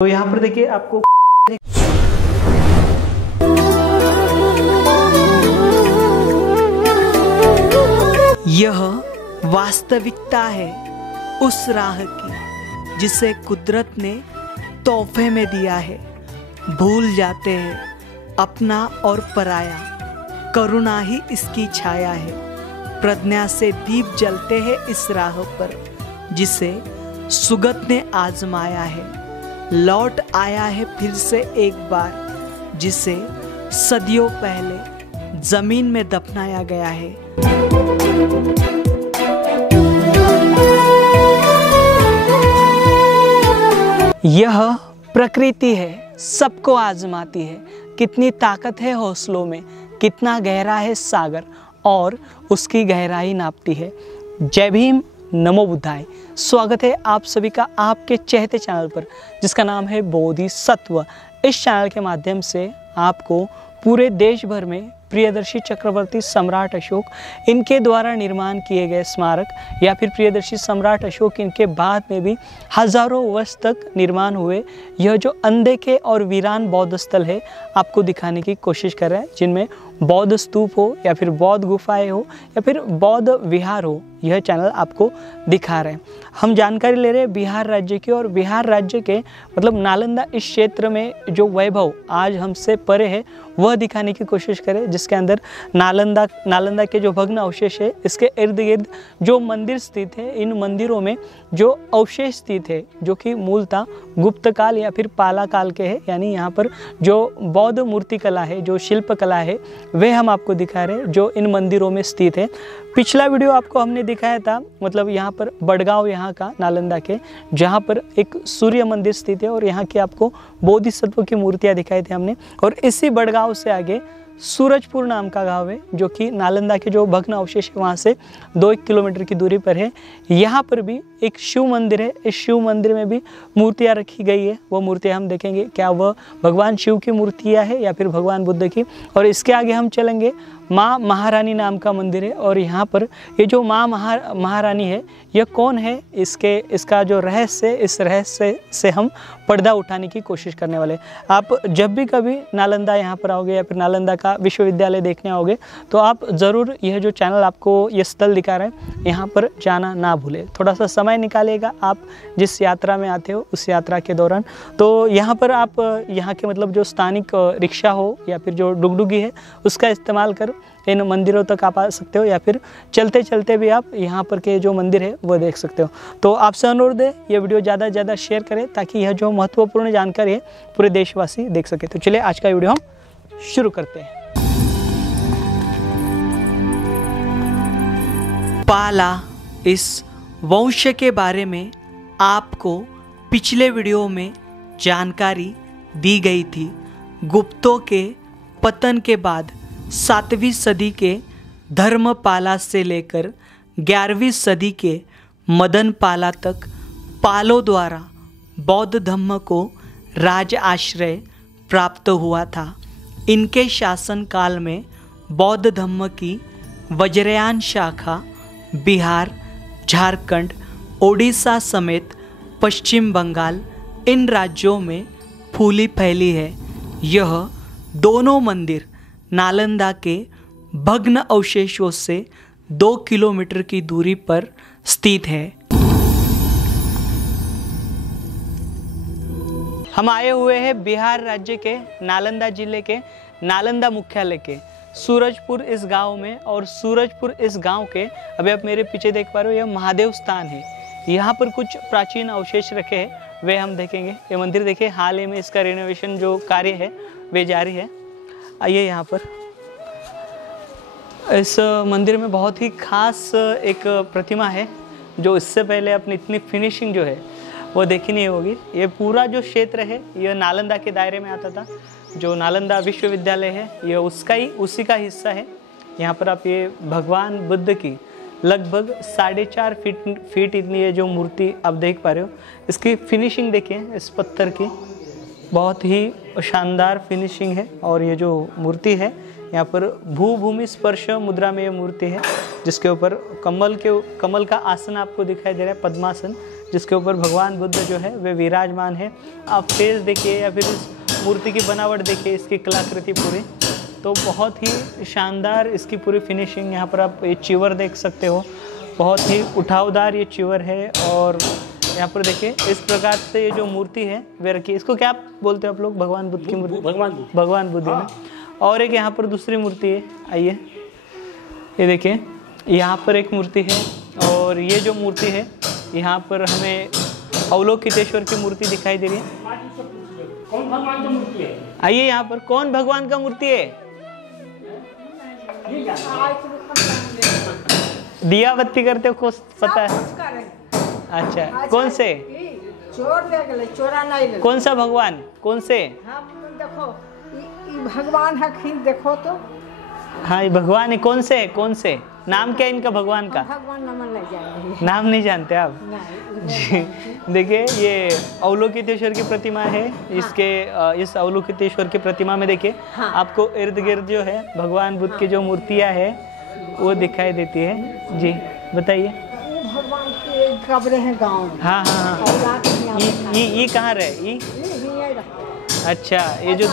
तो यहाँ पर देखिए आपको यह वास्तविकता है उस राह की जिसे कुदरत ने तोहफे में दिया है। भूल जाते हैं अपना और पराया, करुणा ही इसकी छाया है। प्रज्ञा से दीप जलते हैं इस राह पर जिसे सुगत ने आजमाया है। लौट आया है फिर से एक बार जिसे सदियों पहले जमीन में दफनाया गया है। यह प्रकृति है, सबको आजमाती है। कितनी ताकत है हौसलों में, कितना गहरा है सागर और उसकी गहराई नापती है। जय भीम, नमो बुद्धाय। स्वागत है आप सभी का आपके चहेते चैनल पर जिसका नाम है बोधिसत्व। इस चैनल के माध्यम से आपको पूरे देश भर में प्रियदर्शी चक्रवर्ती सम्राट अशोक इनके द्वारा निर्माण किए गए स्मारक या फिर प्रियदर्शी सम्राट अशोक इनके बाद में भी हजारों वर्ष तक निर्माण हुए यह जो अनदेखे और वीरान बौद्ध स्थल है आपको दिखाने की कोशिश कर रहे हैं, जिनमें बौद्ध स्तूप हो या फिर बौद्ध गुफाएं हो या फिर बौद्ध विहार हो। यह चैनल आपको दिखा रहे हैं। हम जानकारी ले रहे हैं बिहार राज्य की, और बिहार राज्य के मतलब नालंदा इस क्षेत्र में जो वैभव आज हमसे परे है वह दिखाने की कोशिश करें, जिसके अंदर नालंदा के जो भग्न अवशेष है, इसके इर्द गिर्द जो मंदिर स्थित है, इन मंदिरों में जो अवशेष स्थित है जो कि मूलतः गुप्त काल या फिर पाला काल के हैं, यानी यहाँ पर जो बौद्ध मूर्ति कला है, जो शिल्प कला है, वे हम आपको दिखा रहे हैं जो इन मंदिरों में स्थित है। पिछला वीडियो आपको हमने दिखाया था मतलब यहाँ पर बड़गांव यहाँ का नालंदा के, जहाँ पर एक सूर्य मंदिर स्थित है और यहाँ की आपको बोधिसत्व की मूर्तियाँ दिखाई थी हमने। और इसी बड़गांव से आगे सूरजपुर नाम का गांव है जो कि नालंदा के जो भग्न अवशेष है वहाँ से 2-1 किलोमीटर की दूरी पर है। यहाँ पर भी एक शिव मंदिर है। इस शिव मंदिर में भी मूर्तियाँ रखी गई है। वो मूर्तियाँ हम देखेंगे क्या वह भगवान शिव की मूर्तियाँ है या फिर भगवान बुद्ध की। और इसके आगे हम चलेंगे, माँ महारानी नाम का मंदिर है। और यहाँ पर ये जो माँ महारानी है यह कौन है, इसका जो रहस्य, इस रहस्य से हम पर्दा उठाने की कोशिश करने वाले। आप जब भी कभी नालंदा यहाँ पर आओगे या फिर नालंदा का विश्वविद्यालय देखने आओगे तो आप ज़रूर यह जो चैनल आपको ये स्थल दिखा रहे हैं यहाँ पर जाना ना भूले। थोड़ा सा समय निकालेगा आप जिस यात्रा में आते हो उस यात्रा के दौरान। तो यहाँ पर आप यहाँ के मतलब जो स्थानिक रिक्शा हो या फिर जो डुगडुगी है उसका इस्तेमाल कर इन मंदिरों तक आप आ सकते हो, या फिर चलते चलते भी आप यहाँ पर के जो मंदिर है वो देख सकते हो। तो आपसे अनुरोध है ये वीडियो ज़्यादा से ज़्यादा शेयर करें ताकि यह जो महत्वपूर्ण जानकारी है पूरे देशवासी देख सके। तो चलिए आज का वीडियो हम शुरू करते हैं। पाला इस वंश के बारे में आपको पिछले वीडियो में जानकारी दी गई थी। गुप्तों के पतन के बाद 7वीं सदी के धर्मपाला से लेकर 11वीं सदी के मदनपाला तक पालों द्वारा बौद्ध धर्म को राज आश्रय प्राप्त हुआ था। इनके शासनकाल में बौद्ध धर्म की वज्रयान शाखा बिहार, झारखंड, ओडिशा समेत पश्चिम बंगाल इन राज्यों में फूली फैली है। यह दोनों मंदिर नालंदा के भग्न अवशेषों से 2 किलोमीटर की दूरी पर स्थित है। हम आए हुए हैं बिहार राज्य के नालंदा जिले के नालंदा मुख्यालय के सूरजपुर इस गांव में। और सूरजपुर इस गांव के अभी आप मेरे पीछे देख पा रहे हो यह महादेव स्थान है। यहाँ पर कुछ प्राचीन अवशेष रखे हैं वे हम देखेंगे। ये मंदिर देखिए हाल ही में इसका रिनोवेशन जो कार्य है वे जारी है। आइए यहाँ पर इस मंदिर में बहुत ही खास एक प्रतिमा है जो इससे पहले अपनी इतनी फिनिशिंग जो है वो देखी नहीं होगी। ये पूरा जो क्षेत्र है यह नालंदा के दायरे में आता था। जो नालंदा विश्वविद्यालय है यह उसी का हिस्सा है। यहाँ पर आप ये भगवान बुद्ध की लगभग 4.5 फीट इतनी है जो मूर्ति आप देख पा रहे हो। इसकी फिनिशिंग देखिए, इस पत्थर की बहुत ही शानदार फिनिशिंग है। और ये जो मूर्ति है यहाँ पर भूमि स्पर्श मुद्रा में ये मूर्ति है, जिसके ऊपर कमल का आसन आपको दिखाई दे रहा है, पद्मासन, जिसके ऊपर भगवान बुद्ध जो है वे विराजमान है। आप फेस देखिए या फिर इस मूर्ति की बनावट देखिए, इसकी कलाकृति पूरी तो बहुत ही शानदार इसकी पूरी फिनिशिंग। यहाँ पर आप ये चिवर देख सकते हो, बहुत ही उठावदार ये चिवर है। और यहाँ पर देखिए इस प्रकार से ये जो मूर्ति है वे रखी है। इसको क्या बोलते हो आप लोग? भगवान बुद्ध की मूर्ति, भगवान बुद्ध है। और एक यहाँ पर दूसरी मूर्ति है, आइए ये देखिए, यहाँ पर एक मूर्ति है। और ये जो मूर्ति है यहाँ पर हमें अवलोकितेश्वर की मूर्ति दिखाई दे रही है। कौन भगवान का मूर्ति है? आइए यहाँ पर कौन भगवान का मूर्ति है? दिया बत्ती करते हो को पता है? अच्छा, कौन से? चोर ले गए, चोरा नहीं ले। कौन सा भगवान? कौन से? हाँ देखो, ये भगवान हकीम देखो तो। हाँ ये भगवान है। कौन से? कौन से? नाम क्या है इनका भगवान का? भगवान नाम नहीं जानते। नाम नहीं जानते आप? जी देखिए, ये अवलोकितेश्वर की प्रतिमा है। इसके इस अवलोकितेश्वर की प्रतिमा में देखिए आपको इर्द गिर्द जो है भगवान बुद्ध की जो मूर्तियां है वो दिखाई देती है। जी बताइए। भगवान के कब्र है गांव में। हाँ हाँ हाँ। ये कहाँ रहे? ये अच्छा, ये जो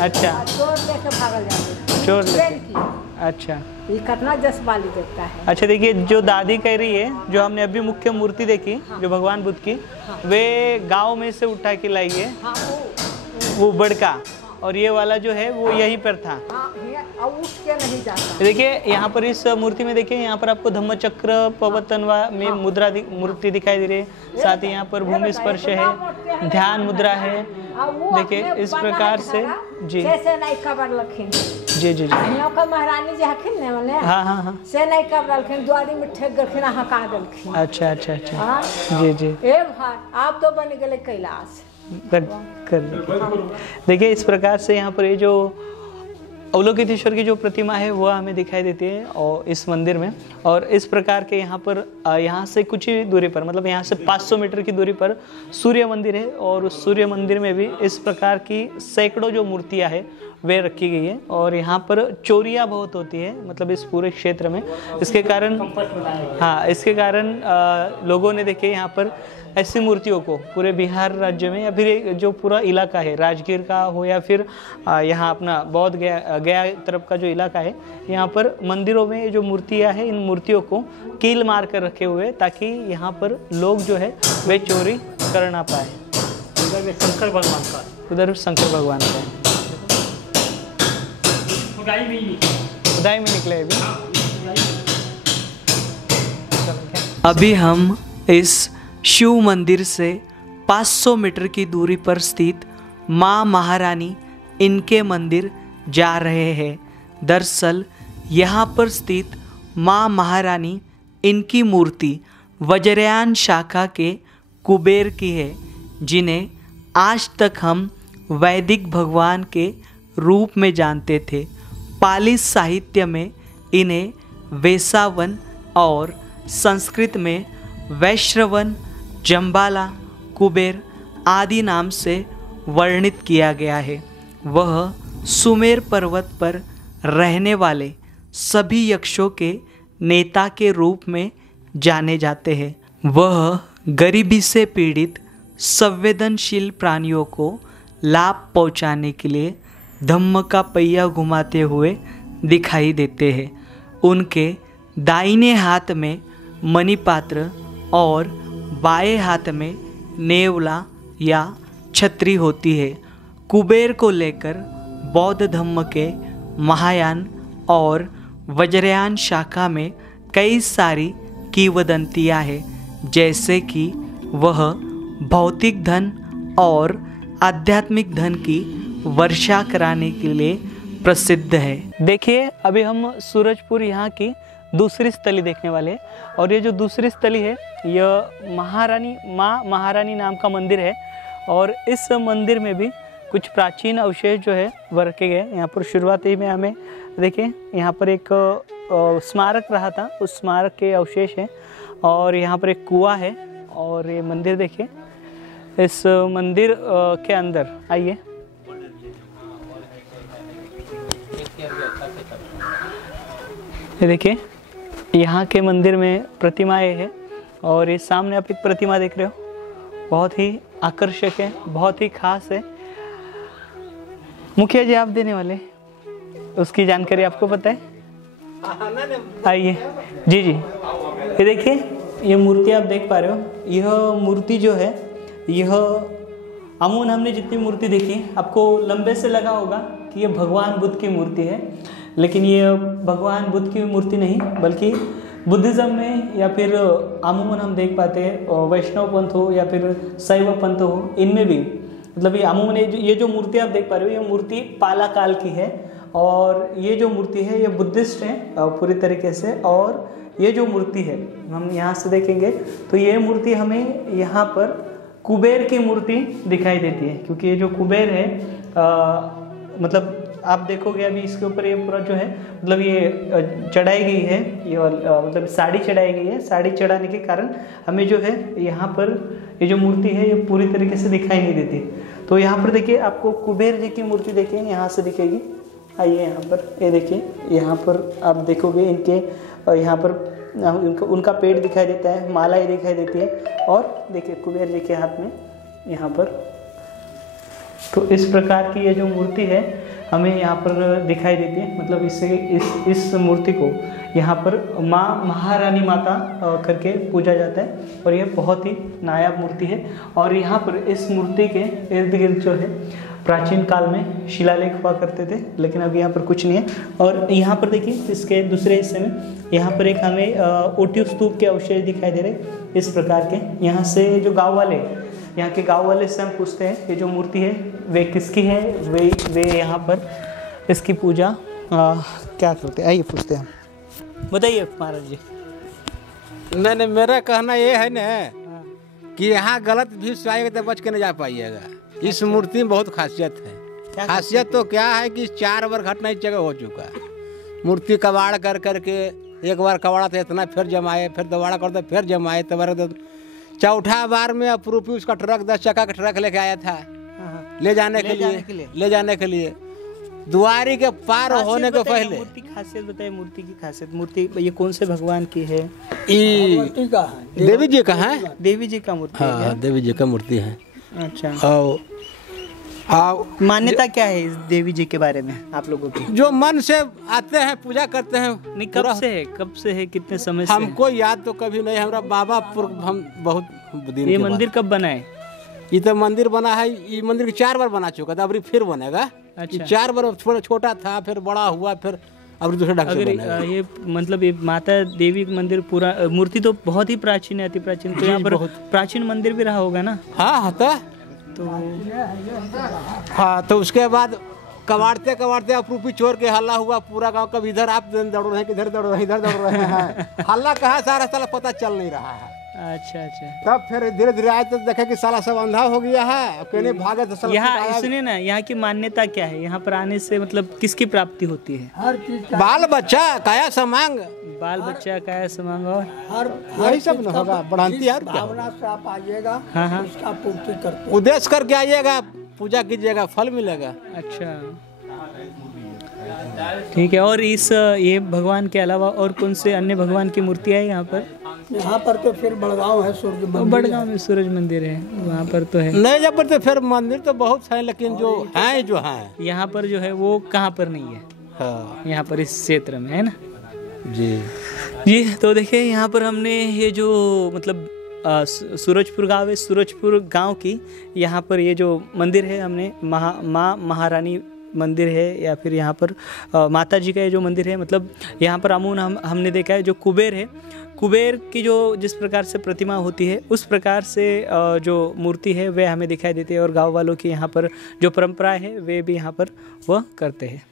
अच्छा चोर लेके भागल जाते, चोर लेके, अच्छा ये कितना जसवाली देता है। अच्छा देखिए, जो दादी कह रही है, जो हमने अभी मुख्य मूर्ति देखी जो भगवान बुद्ध की, वे गांव में से उठा के लाई है। वो बड़का, और ये वाला जो है वो यहीं पर था। उठ के नहीं जाता। देखिए यहाँ पर इस मूर्ति में देखिए, यहाँ पर आपको धम्मचक्र पवतनवा में मूर्ति दिखाई दे रही है। साथ ही यहाँ पर भूमि स्पर्श है, ध्यान मुद्रा है। देखिए इस प्रकार से जी से नहीं कबर रखिन। जी जी जी महारानी जी हखिन ने मने। हाँ हाँ हाँ से नहीं कबर रखिन, द्वारी में ठेक गलखिन, हका देलखिन। अच्छा अच्छा अच्छा जी जी। ए भाई आप तो बन गए कैलाश कर। देखिए इस प्रकार से यहाँ पर ये जो अवलोकितेश्वर की जो प्रतिमा है वो हमें दिखाई देती है और इस मंदिर में। और इस प्रकार के यहाँ पर यहाँ से कुछ ही दूरी पर, मतलब यहाँ से 500 मीटर की दूरी पर सूर्य मंदिर है। और उस सूर्य मंदिर में भी इस प्रकार की सैकड़ों जो मूर्तियाँ हैं वे रखी गई है। और यहाँ पर चोरियाँ बहुत होती है, मतलब इस पूरे क्षेत्र में। इसके कारण हाँ, इसके कारण लोगों ने देखे यहाँ पर ऐसी मूर्तियों को पूरे बिहार राज्य में, या फिर जो पूरा इलाका है राजगीर का हो, या फिर यहाँ अपना बौद्ध गया तरफ का जो इलाका है, यहाँ पर मंदिरों में जो मूर्तियाँ हैं, इन मूर्तियों को कील मार कर रखे हुए, ताकि यहाँ पर लोग जो है वे चोरी कर ना पाए। उधर शंकर भगवान का, उधर शंकर भगवान का खुदाई में निकले अभी हम इस शिव मंदिर से 500 मीटर की दूरी पर स्थित माँ महारानी इनके मंदिर जा रहे हैं। दरअसल यहाँ पर स्थित माँ महारानी इनकी मूर्ति वज्रयान शाखा के कुबेर की है, जिन्हें आज तक हम वैदिक भगवान के रूप में जानते थे। पाली साहित्य में इन्हें वेसावन और संस्कृत में वैश्रवन, जम्बाला, कुबेर आदि नाम से वर्णित किया गया है। वह सुमेर पर्वत पर रहने वाले सभी यक्षों के नेता के रूप में जाने जाते हैं। वह गरीबी से पीड़ित संवेदनशील प्राणियों को लाभ पहुंचाने के लिए धम्म का पहिया घुमाते हुए दिखाई देते हैं। उनके दाहिने हाथ में मणिपात्र और बाएं हाथ में नेवला या छतरी होती है। कुबेर को लेकर बौद्ध धम्म के महायान और वज्रयान शाखा में कई सारी किंवदंतियाँ हैं, जैसे कि वह भौतिक धन और आध्यात्मिक धन की वर्षा कराने के लिए प्रसिद्ध है। देखिए अभी हम सूरजपुर यहाँ की दूसरी स्थली देखने वाले हैं। और ये जो दूसरी स्थली है यह माँ महारानी नाम का मंदिर है। और इस मंदिर में भी कुछ प्राचीन अवशेष जो है वह रखे गए। यहाँ पर शुरुआती में हमें देखिए यहाँ पर एक स्मारक रहा था, उस स्मारक के अवशेष हैं। और यहाँ पर एक कुआं है। और ये मंदिर देखिए, इस मंदिर के अंदर आइए। ये देखिए, यहाँ के मंदिर में प्रतिमाएं हैं और ये सामने आप एक प्रतिमा देख रहे हो, बहुत ही आकर्षक है, बहुत ही खास है। मुखिया जी, आप देने वाले, उसकी जानकारी आपको पता है? आइए जी जी। ये देखिए, ये मूर्ति आप देख पा रहे हो, यह मूर्ति जो है, यह अमून हमने जितनी मूर्ति देखी आपको लंबे से लगा होगा कि ये भगवान बुद्ध की मूर्ति है, लेकिन ये भगवान बुद्ध की मूर्ति नहीं, बल्कि बुद्धिज़्म में या फिर अमूमन हम देख पाते हैं वैष्णव पंथ हो या फिर शैव पंथ हो, इनमें भी मतलब ये अमूमन ये जो मूर्ति आप देख पा रहे हो, ये मूर्ति पाला काल की है और ये जो मूर्ति है ये बुद्धिस्ट है पूरी तरीके से। और ये जो मूर्ति है हम यहाँ से देखेंगे तो ये मूर्ति हमें यहाँ पर कुबेर की मूर्ति दिखाई देती है, क्योंकि ये जो कुबेर है मतलब आप देखोगे अभी इसके ऊपर ये पूरा जो है मतलब ये चढ़ाई गई है, ये मतलब साड़ी चढ़ाई गई है। साड़ी चढ़ाने के कारण हमें जो है यहाँ पर ये जो मूर्ति है ये पूरी तरीके से दिखाई नहीं देती। तो यहाँ पर देखिए, आपको कुबेर जी की मूर्ति देखिए यहाँ से दिखेगी। आइए यहाँ पर, ये देखिए, यहाँ पर आप देखोगे इनके यहाँ पर उनका पेड़ दिखाई देता है, मालाएं दिखाई देती है और देखिए कुबेर जी के हाथ में यहाँ पर। तो इस प्रकार की ये जो मूर्ति है हमें यहाँ पर दिखाई देती है। मतलब इससे इस मूर्ति को यहाँ पर माँ महारानी माता करके पूजा जाता है और ये बहुत ही नायाब मूर्ति है। और यहाँ पर इस मूर्ति के इर्द गिर्द जो है प्राचीन काल में शिलालेख हुआ करते थे, लेकिन अब यहाँ पर कुछ नहीं है। और यहाँ पर देखिए इसके दूसरे हिस्से में यहाँ पर एक हमें ओटिव स्तूप के अवशेष दिखाई दे रहे इस प्रकार के। यहाँ से जो गाँव वाले, यहाँ के गाँव वाले से हम पूछते हैं ये जो मूर्ति है वे किसकी है, वे यहाँ पर इसकी पूजा क्या करते हैं, आइए पूछते हैं। बताइए महाराज जी। नहीं, मेरा कहना ये है ना कि यहाँ गलत भी आएगा तो बच के नहीं जा पाइएगा। इस मूर्ति में बहुत खासियत है। खासियत तो क्या है कि 4 बार घटना इस जगह हो चुका है। मूर्ति कबाड़ कर करके एक बार कबाड़ा था इतना, फिर जमाए, फिर दोबारा करते, फिर जमाए, तो चौथा बार में अप्रूपी उसका ट्रक 10 चक्का का ट्रक लेके आया था ले जाने के लिए दुआरी के पार होने के पहले। मूर्ति खासियत बताइए, मूर्ति की खासियत। मूर्ति ये कौन से भगवान की है? देवी जी का है। देवी जी का मूर्ति है। हाँ, देवी जी का मूर्ति है। अच्छा, और मान्यता क्या है इस देवी जी के बारे में आप लोगों की? जो मन से आते हैं पूजा करते हैं। नहीं, कब से है कितने समय से? हमको याद तो कभी नहीं, हमारा बाबा हम बहुत दिन। ये मंदिर कब बना है? ये तो मंदिर बना है, ये मंदिर 4 बार बना चुका था, अभी फिर बनेगा। अच्छा। 4 बार छोटा था, फिर बड़ा हुआ, फिर अब दूसरे ढंग से बनेगा। ये मतलब ये माता देवी मंदिर पूरा मूर्ति तो बहुत ही प्राचीन है, अति प्राचीन। तो यहाँ पर प्राचीन मंदिर भी रहा होगा ना? हाँ, तो उसके बाद कबाड़ते अपरूपी चोर के हल्ला हुआ पूरा गांव। कब इधर आप दौड़ रहे हैं, किधर दौड़ रहे हैं, इधर दौड़ रहे हैं। हल्ला कहाँ सारा पता चल नहीं रहा है। अच्छा। तब फिर धीरे धीरे आए तो देखे कि साला सब अंधा हो गया है, कहने भागे तो साला। यहाँ सुनिए ना, यहाँ की मान्यता क्या है? यहाँ पर आने से मतलब किसकी प्राप्ति होती है? हर चीज बाल बच्चा काया समांग, बाल बच्चा काया समांग और यही सब न होगा। बढ़ाती है भावना से आप आइएगा, हाँ। उसका पूर्ति करते। उद्देश्य करके आइएगा, पूजा कीजिएगा, फल मिलेगा। अच्छा, ठीक है। और इस ये भगवान के अलावा और कौन से अन्य भगवान की मूर्तियाँ है यहाँ पर? यहाँ पर तो फिर बड़गांव है, सूरज मंदिर। बड़गांव में सूरज मंदिर है, वहाँ पर तो है। नहीं, जब पर तो फिर मंदिर तो बहुत है, लेकिन जो है यहाँ पर जो है वो कहाँ पर नहीं है? हाँ, यहाँ पर इस क्षेत्र में है ना जी। तो देखिए यहाँ पर हमने ये जो मतलब सूरजपुर गांव है, सूरजपुर गांव की यहाँ पर ये जो मंदिर है हमने माँ महारानी मंदिर है या फिर यहाँ पर माता जी का ये जो मंदिर है, मतलब यहाँ पर अमून हमने देखा है जो कुबेर है, कुबेर की जो जिस प्रकार से प्रतिमा होती है उस प्रकार से जो मूर्ति है वह हमें दिखाई देती है। और गांव वालों की यहाँ पर जो परंपरा है वे भी यहाँ पर वह करते हैं।